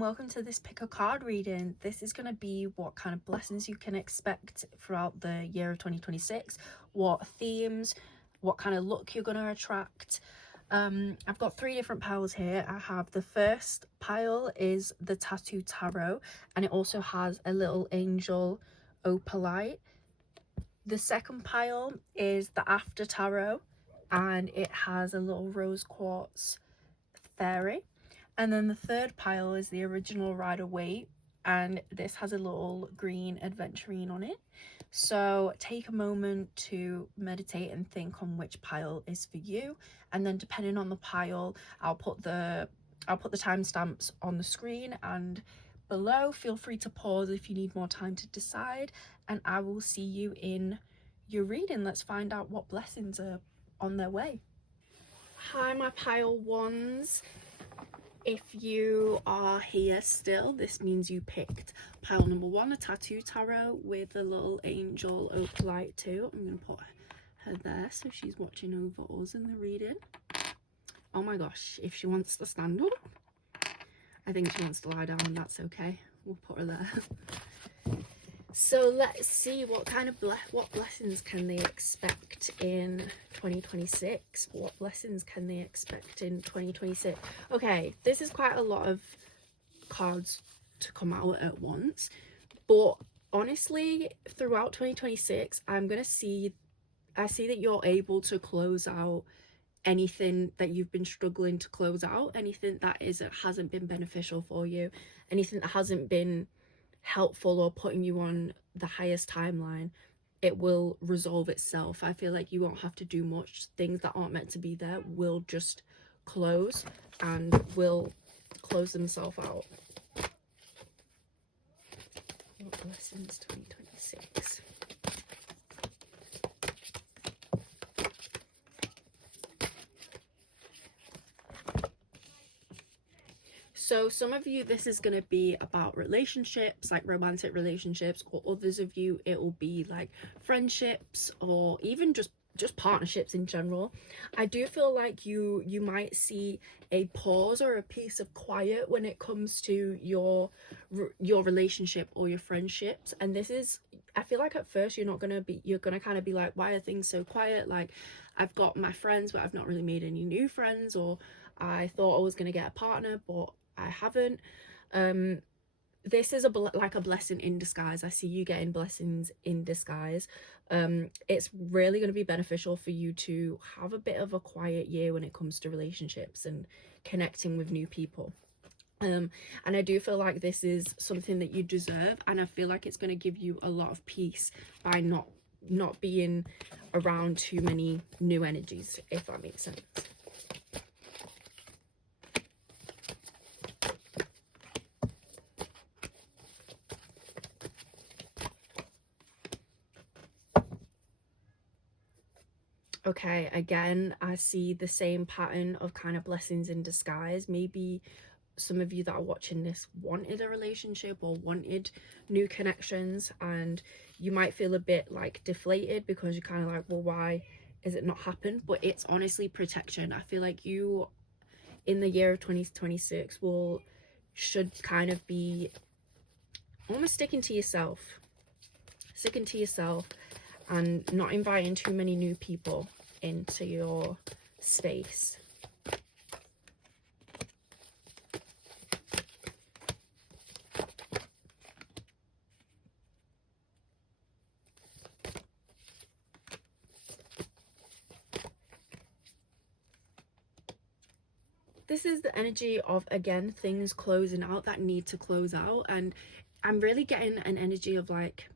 and welcome to this pick a card reading. This is going to be what kind of blessings you can expect throughout the year of 2026, what themes, what kind of luck you're going to attract. I've got 3 different piles here. I have the first pile is the Tattoo Tarot, and it also has a little angel opalite. The second pile is the After Tarot, and it has a little rose quartz fairy. And then the third pile is the original Rider-Waite, and this has a little green adventurine on it. So take a moment to meditate and think on which pile is for you, and then depending on the pile, I'll put the timestamps on the screen and below. Feel free to pause if you need more time to decide, and I will see you in your reading. Let's find out what blessings are on their way. Hi, my pile ones. If you are here still, this means you picked pile number 1, a Tattoo Tarot with a little angel opalite too. I'm going to put her there so she's watching over us in the reading. Oh my gosh, if she wants to stand up. I think she wants to lie down, and that's okay. We'll put her there. So let's see what kind of what blessings can they expect in 2026. What blessings can they expect in 2026? Okay, this is quite a lot of cards to come out at once, but honestly, throughout 2026, I see that you're able to close out anything that you've been struggling to close out, anything that hasn't been beneficial for you, anything that hasn't been helpful or putting you on the highest timeline. It will resolve itself. I feel like you won't have to do much. Things that aren't meant to be there will just close and will close themselves out. What blessings 2026? So some of you, this is going to be about relationships, like romantic relationships, or others of you, it will be like friendships or even just partnerships in general. I do feel like you might see a pause or a piece of quiet when it comes to your relationship or your friendships. And this is, I feel like at first you're gonna kind of be like, why are things so quiet? Like, I've got my friends, but I've not really made any new friends, or I thought I was gonna get a partner, but I haven't. This is like a blessing in disguise. I see you getting blessings in disguise. It's really going to be beneficial for you to have a bit of a quiet year when it comes to relationships and connecting with new people. And I do feel like this is something that you deserve, and I feel like it's going to give you a lot of peace by not being around too many new energies, if that makes sense. Okay, again, I see the same pattern of kind of blessings in disguise. Maybe some of you that are watching this wanted a relationship or wanted new connections, and you might feel a bit like deflated because you're kind of like, well, why is it not happened? But it's honestly protection. I feel like you in the year of 2026 should kind of be almost sticking to yourself and not inviting too many new people into your space. This is the energy of, again, things closing out that need to close out, and I'm really getting an energy of like,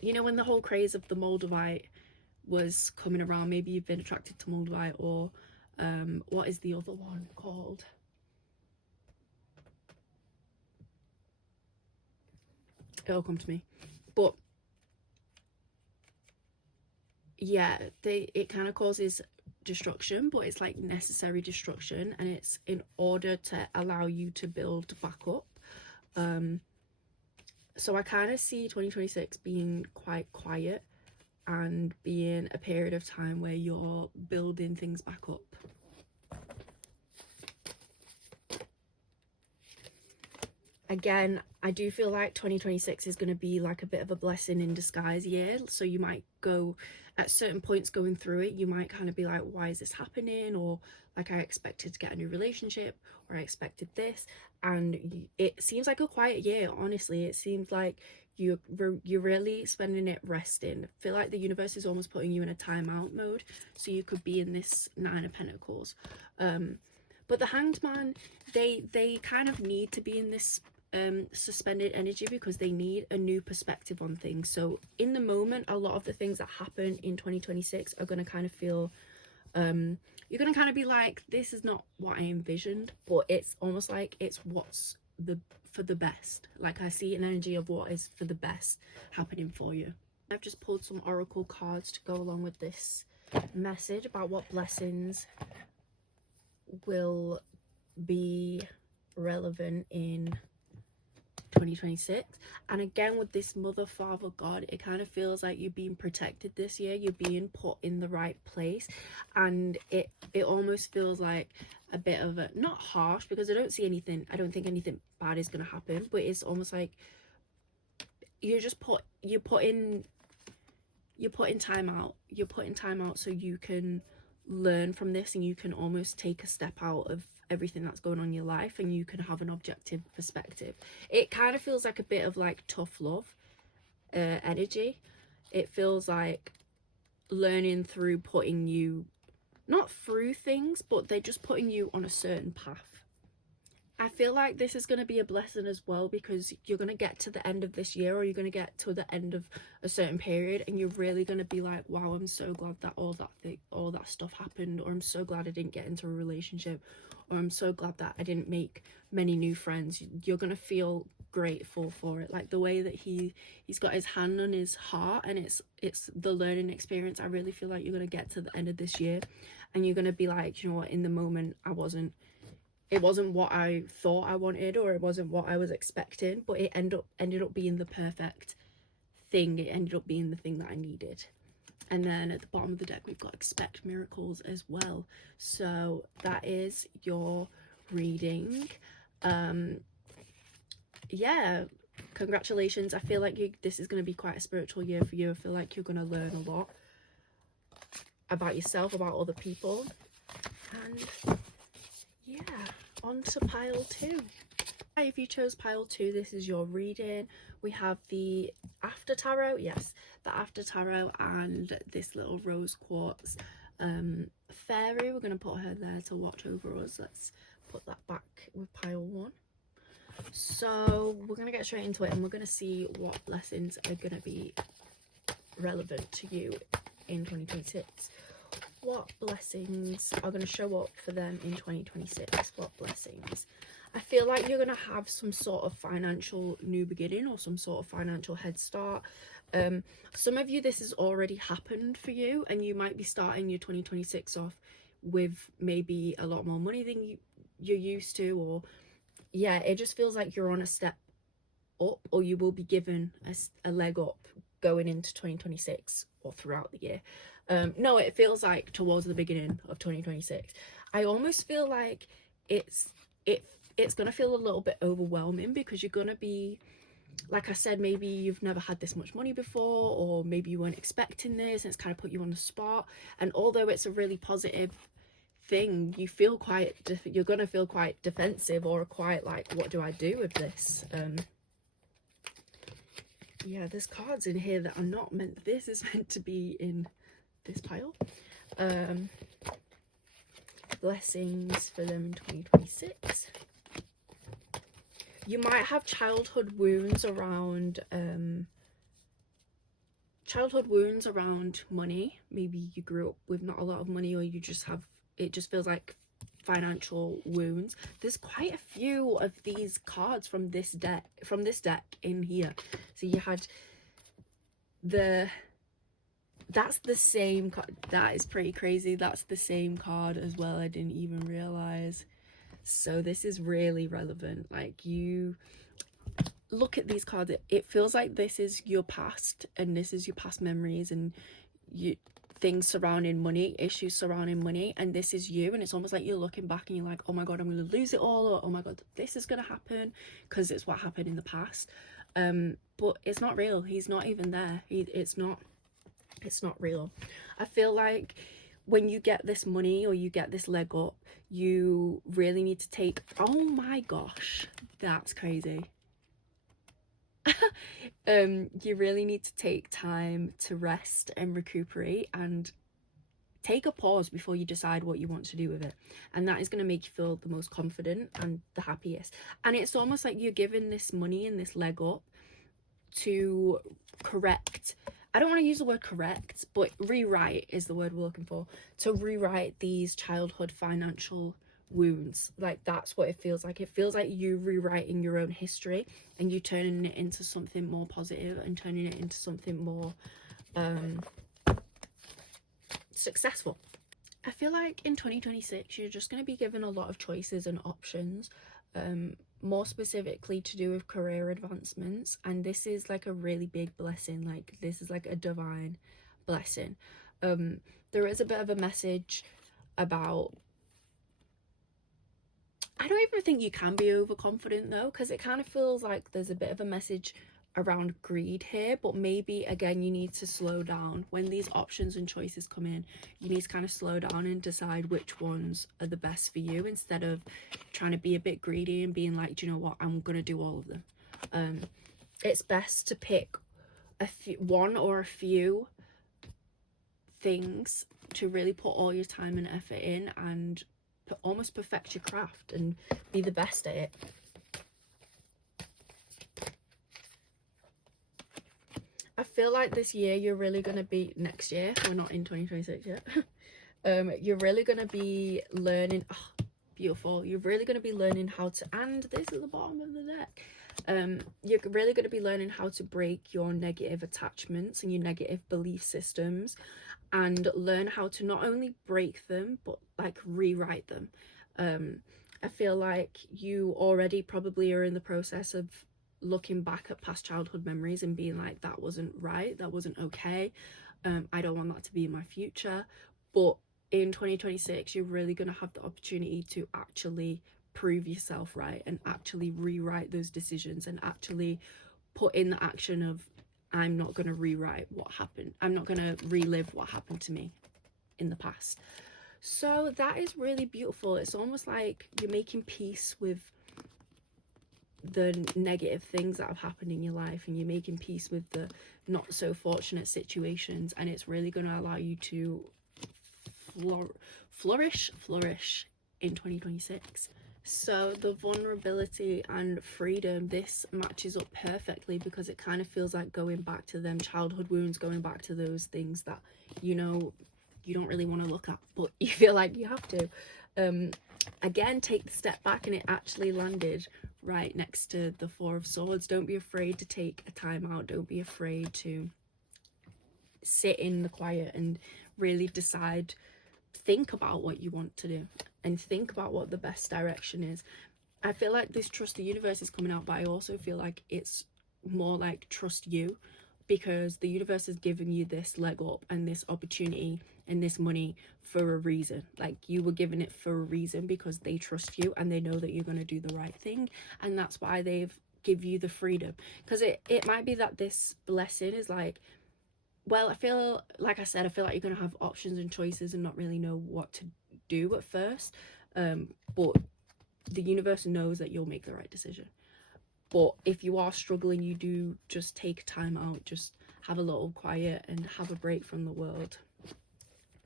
you know, when the whole craze of the Moldavite was coming around, maybe you've been attracted to Moldavite, or what is the other one called? It'll come to me. But yeah, it kind of causes destruction, but it's like necessary destruction, and it's in order to allow you to build back up. So I kind of see 2026 being quite quiet and being a period of time where you're building things back up. Again, I do feel like 2026 is going to be like a bit of a blessing in disguise year. So you might go at certain points going through it, you might kind of be like, why is this happening? Or like, I expected to get a new relationship, or I expected this. And it seems like a quiet year, honestly. It seems like you're really spending it resting. I feel like the universe is almost putting you in a timeout mode, so you could be in this Nine of Pentacles. But the Hanged Man, they kind of need to be in this suspended energy, because they need a new perspective on things. So in the moment, a lot of the things that happen in 2026 are going to kind of feel you're going to kind of be like, this is not what I envisioned, but it's almost like it's what's for the best. Like, I see an energy of what is for the best happening for you. I've just pulled some oracle cards to go along with this message about what blessings will be relevant in 2026. And again, with this Mother, Father, God, it kind of feels like you're being protected this year. You're being put in the right place, and it almost feels like a bit of a, not harsh, because I don't think anything bad is going to happen, but it's almost like you're putting time out so you can learn from this, and you can almost take a step out of everything that's going on in your life, and you can have an objective perspective. It kind of feels like a bit of like tough love energy. It feels like learning through putting you, not through things, but they're just putting you on a certain path. I feel like this is going to be a blessing as well, because you're going to get to the end of this year, or you're going to get to the end of a certain period, and you're really going to be like, wow, I'm so glad that all that stuff happened, or I'm so glad I didn't get into a relationship, or I'm so glad that I didn't make many new friends. You're going to feel grateful for it, like the way that he's got his hand on his heart, and it's the learning experience. I really feel like you're going to get to the end of this year, and you're going to be like, you know what, in the moment it wasn't what I thought I wanted, or it wasn't what I was expecting, but it ended up being the perfect thing. It ended up being the thing that I needed. And then at the bottom of the deck, we've got expect miracles as well. So that is your reading. Yeah, congratulations. I feel like this is going to be quite a spiritual year for you. I feel like you're going to learn a lot about yourself, about other people. And yeah, on to pile 2. If you chose pile 2, this is your reading. We have the After Tarot, yes, the After Tarot, and this little rose quartz fairy. We're going to put her there to watch over us. Let's put that back with pile 1. So we're going to get straight into it, and we're going to see what blessings are going to be relevant to you in 2026. What blessings are going to show up for them in 2026? What blessings? I feel like you're going to have some sort of financial new beginning, or some sort of financial head start. Some of you, this has already happened for you, and you might be starting your 2026 off with maybe a lot more money than you're used to, or yeah, it just feels like you're on a step up, or you will be given a leg up going into 2026 or throughout the year. No, it feels like towards the beginning of 2026. I almost feel like it's gonna feel a little bit overwhelming, because you're gonna be, like I said, maybe you've never had this much money before, or maybe you weren't expecting this, and it's kind of put you on the spot. And although it's a really positive thing, you're gonna feel quite defensive, or quite like, what do I do with this? Yeah, there's cards in here that are not meant, this is meant to be in this pile. Blessings for them in 2026. You might have childhood wounds around money. Maybe you grew up with not a lot of money, or you just have, it just feels like financial wounds. There's quite a few of these cards from this deck in here. So you had that's the same card. That is pretty crazy. That's the same card as well. I didn't even realize. So this is really relevant. Like, you look at these cards, it feels like this is your past, and this is your past memories, and things surrounding money, issues surrounding money, and this is you, and it's almost like you're looking back and you're like, oh my god, I'm gonna lose it all, or oh my god, this is gonna happen, because it's what happened in the past. But it's not real. He's not even there. It's not real. I feel like when you get this money or you get this leg up, you really need to take, oh my gosh, that's crazy. You really need to take time to rest and recuperate and take a pause before you decide what you want to do with it, and that is going to make you feel the most confident and the happiest. And it's almost like you're giving this money and this leg up to correct, I don't want to use the word correct, but rewrite is the word we're looking for, to rewrite these childhood financial wounds. Like, that's what it feels like. It feels like you rewriting your own history and you turning it into something more positive and turning it into something more successful. I feel like in 2026 you're just going to be given a lot of choices and options, more specifically to do with career advancements, and this is like a really big blessing. Like, this is like a divine blessing. There is a bit of a message about, I don't even think you can be overconfident though, because it kind of feels like there's a bit of a message around greed here, but maybe again you need to slow down. When these options and choices come in, you need to kind of slow down and decide which ones are the best for you, instead of trying to be a bit greedy and being like, do you know what, I'm gonna do all of them. It's best to pick one or a few things to really put all your time and effort in and almost perfect your craft and be the best at it. I feel like this year you're really going to be, next year, we're not in 2026 yet, you're really going to be learning, oh, beautiful, you're really going to be learning how to, and this is the bottom of the deck, you're really going to be learning how to break your negative attachments and your negative belief systems, and learn how to not only break them but like rewrite them. I feel like you already probably are in the process of looking back at past childhood memories and being like, that wasn't right, that wasn't okay, I don't want that to be in my future. But in 2026 you're really going to have the opportunity to actually prove yourself right and actually rewrite those decisions and actually put in the action of, I'm not going to rewrite what happened, I'm not going to relive what happened to me in the past. So that is really beautiful. It's almost like you're making peace with the negative things that have happened in your life, and you're making peace with the not so fortunate situations, and it's really going to allow you to flourish in 2026. So the vulnerability and freedom, this matches up perfectly, because it kind of feels like going back to them childhood wounds, going back to those things that, you know, you don't really want to look at, but you feel like you have to. Again, take the step back, and it actually landed right next to the Four of Swords. Don't be afraid to take a time out. Don't be afraid to sit in the quiet and really decide, think about what you want to do and think about what the best direction is. I feel like this trust the universe is coming out, but I also feel like it's more like trust you, because the universe has given you this leg up and this opportunity and this money for a reason. Like, you were given it for a reason, because they trust you and they know that you're going to do the right thing, and that's why they've give you the freedom. Because it might be that this blessing is like, well, I feel like I said, I feel like you're going to have options and choices and not really know what to do at first, but the universe knows that you'll make the right decision. But if you are struggling, you do just take time out, just have a little quiet and have a break from the world.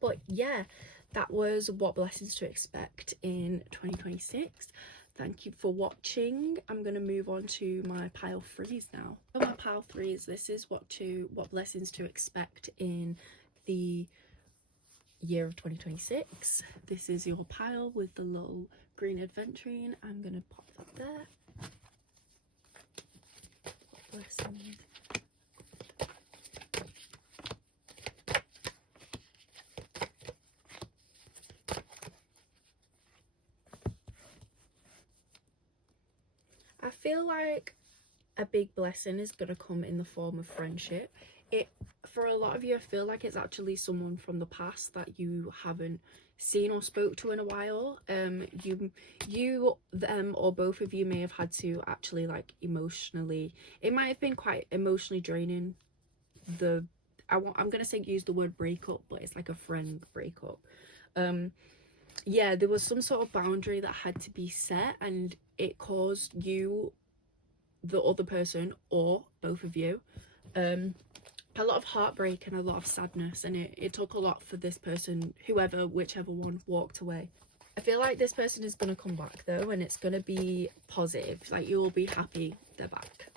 But yeah, that was what blessings to expect in 2026. Thank you for watching. I'm going to move on to my pile threes now. For my pile threes, this is what blessings to expect in the year of 2026. This is your pile with the little green adventuring. I'm going to pop that there. Blessings. I feel like a big blessing is going to come in the form of friendship. It, for a lot of you, I feel like it's actually someone from the past that you haven't seen or spoke to in a while. You, them, or both of you may have had to actually, like, emotionally, it might have been quite emotionally draining. I'm gonna say use the word breakup, but it's like a friend breakup. Yeah, there was some sort of boundary that had to be set, and it caused you, the other person, or both of you, a lot of heartbreak and a lot of sadness, and it took a lot for this person, whichever one walked away. I feel like this person is going to come back though, and it's going to be positive. Like, you will be happy they're back.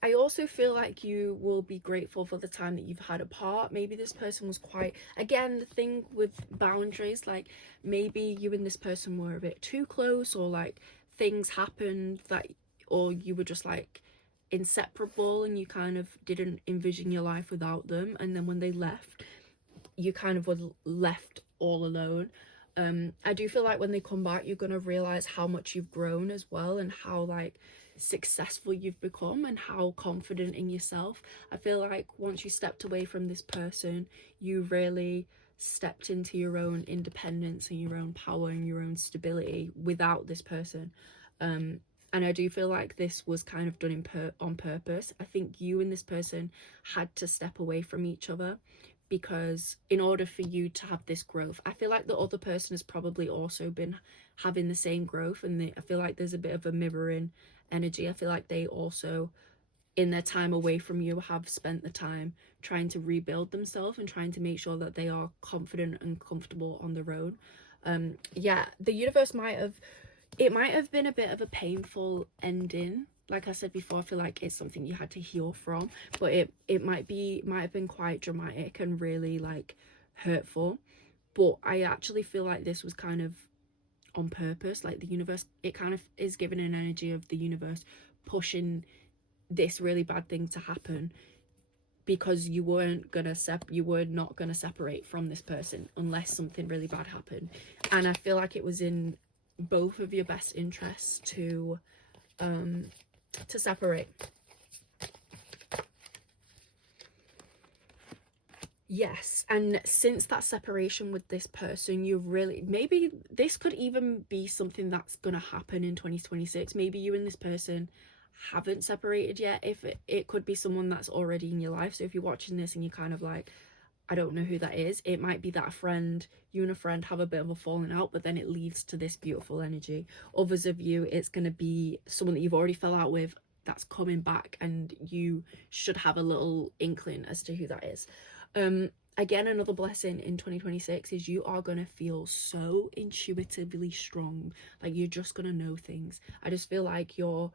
I also feel like you will be grateful for the time that you've had apart. Maybe this person was quite, again, the thing with boundaries, like maybe you and this person were a bit too close, or like things happened that, or you were just like inseparable and you kind of didn't envision your life without them, and then when they left, you kind of were left all alone. I do feel like when they come back, you're gonna realize how much you've grown as well, and how like successful you've become, and how confident in yourself. I feel like once you stepped away from this person, you really stepped into your own independence and your own power and your own stability without this person. And I do feel like this was kind of done on purpose. I think you and this person had to step away from each other, because in order for you to have this growth, I feel like the other person has probably also been having the same growth, and I feel like there's a bit of a mirroring energy. I feel like they also, in their time away from you, have spent the time trying to rebuild themselves and trying to make sure that they are confident and comfortable on their own. Yeah, the universe might have been a bit of a painful ending. Like I said before, I feel like it's something you had to heal from, but it might have been quite dramatic and really like hurtful. But I actually feel like this was kind of on purpose. Like the universe, it kind of is giving an energy of the universe pushing this really bad thing to happen, because you were not gonna separate from this person unless something really bad happened. And I feel like it was in both of your best interests to separate. Yes, and since that separation with this person, you've really, maybe this could even be something that's gonna happen in 2026. Maybe you and this person haven't separated yet. If it could be someone that's already in your life. So if you're watching this and you're kind of like, I don't know who that is, it might be that you and a friend have a bit of a falling out, but then it leads to this beautiful energy. Others of you, it's going to be someone that you've already fell out with that's coming back, and you should have a little inkling as to who that is. Again, another blessing in 2026 is you are going to feel so intuitively strong. Like, you're just going to know things. I just feel like your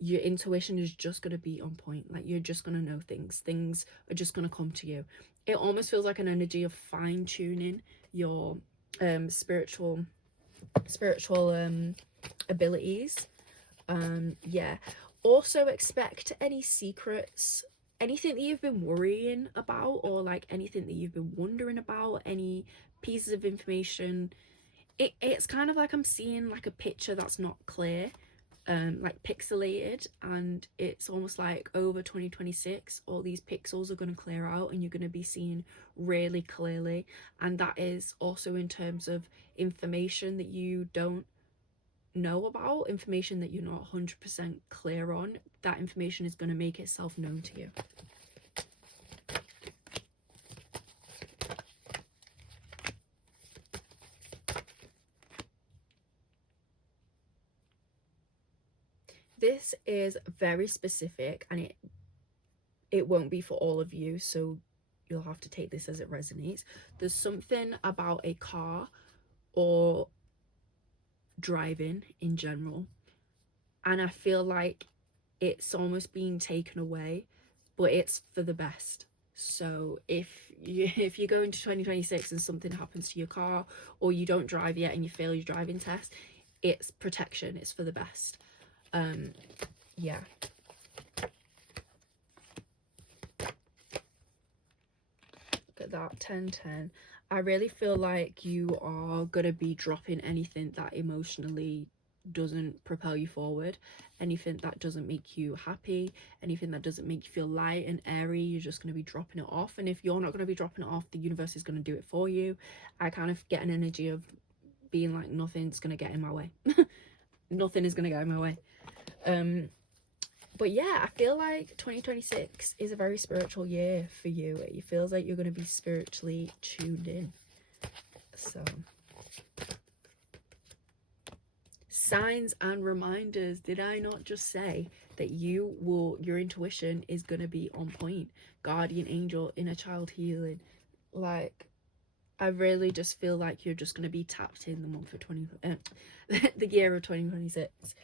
intuition is just going to be on point. Like, you're just going to know things are just going to come to you. It almost feels like an energy of fine-tuning your spiritual abilities. Yeah, also expect any secrets, anything that you've been worrying about, or like anything that you've been wondering about, any pieces of information. It's kind of like I'm seeing like a picture that's not clear, like pixelated, and it's almost like over 2026 all these pixels are going to clear out and you're going to be seeing really clearly. And that is also in terms of information that you don't know about, information that you're not 100% clear on. That information is going to make itself known to you. This is very specific, and it won't be for all of you, so you'll have to take this as it resonates. There's something about a car or driving in general, and I feel like it's almost being taken away, but it's for the best. So if you go into 2026 and something happens to your car, or you don't drive yet and you fail your driving test, it's protection, it's for the best. Yeah. Look at that, 10-10. I really feel like you are gonna be dropping anything that emotionally doesn't propel you forward, anything that doesn't make you happy, anything that doesn't make you feel light and airy. You're just going to be dropping it off, and if you're not going to be dropping it off, the universe is going to do it for you. I kind of get an energy of being like, nothing's going to get in my way. Nothing is going to get in my way. But yeah, I feel like 2026 is a very spiritual year for you. It feels like you're going to be spiritually tuned in. So signs and reminders. Did I not just say that your intuition is going to be on point? Guardian angel, inner child healing. Like, I really just feel like you're just going to be tapped in the month of the year of 2026.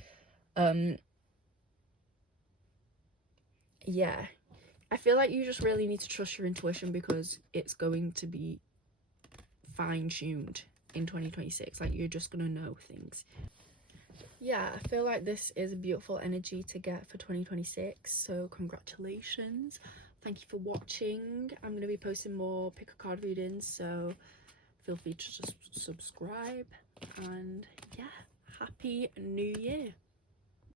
Yeah, I feel like you just really need to trust your intuition, because it's going to be fine-tuned in 2026. Like, you're just going to know things. Yeah, I feel like this is a beautiful energy to get for 2026, so congratulations. Thank you for watching. I'm going to be posting more pick a card readings, so feel free to just subscribe, and yeah, happy new year.